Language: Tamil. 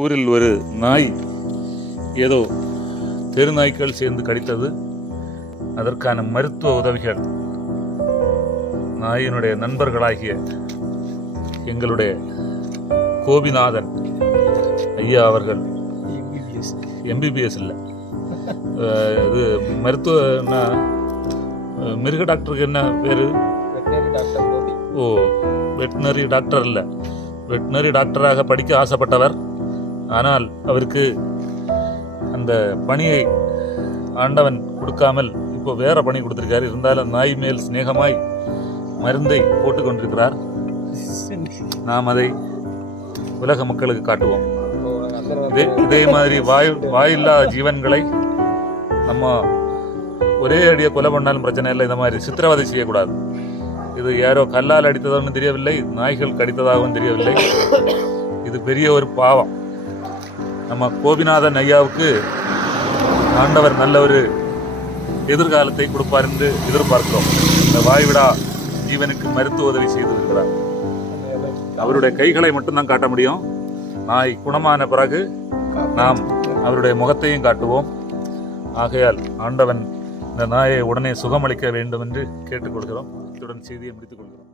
ஊரில் ஒரு நாய் ஏதோ தெருநாய்க்கள் சேர்ந்து கடித்தது. அதற்கான மருத்துவ உதவிகள் நாயினுடைய நண்பர்களாகிய எங்களுடைய கோபிநாதன் ஐயா அவர்கள். எம்பிபிஎஸ் இல்லை. இது மருத்துவ மிருக டாக்டருக்கு என்ன பேர்? ஓ வெட்டினரி டாக்டர் இல்லை. வெட்டினரி டாக்டராக படிக்க ஆசைப்பட்டவர் ஆனால் அவருக்கு அந்த பணியை ஆண்டவன் கொடுக்காமல் இப்போ வேற பணி கொடுத்துருக்காரு. இருந்தாலும் நாய் மேல் சிநேகமாய் மருந்தை போட்டு கொண்டிருக்கிறார் நாம் அதை உலக மக்களுக்கு காட்டுவோம். இதே இதே மாதிரி வாய் வாயில்லாத ஜீவன்களை நம்ம ஒரே அடியை கொலை பண்ணாலும் பிரச்சனை இல்லை. இந்த மாதிரி சித்திரவதை செய்யக்கூடாது. இது யாரோ கல்லால் அடித்ததாகவும் தெரியவில்லை நாய்கள் கடித்ததாகவும் தெரியவில்லை. இது பெரிய ஒரு பாவம். நம்ம கோபிநாதன் ஐயாவுக்கு ஆண்டவர் நல்ல ஒரு எதிர்காலத்தை கொடுப்பார் என்று எதிர்பார்க்கிறோம். இந்த வாய்விடா ஜீவனுக்கு மருத்துவ உதவி செய்து இருக்கிறார் அவருடைய கைகளை மட்டும்தான் காட்ட முடியும். நாய் குணமான பிறகு நாம் அவருடைய முகத்தையும் காட்டுவோம். ஆகையால் ஆண்டவன் இந்த நாயை உடனே சுகமளிக்க வேண்டும் என்று கேட்டுக்கொள்கிறோம். இத்துடன் செய்தியை முடித்துக் கொள்கிறோம்.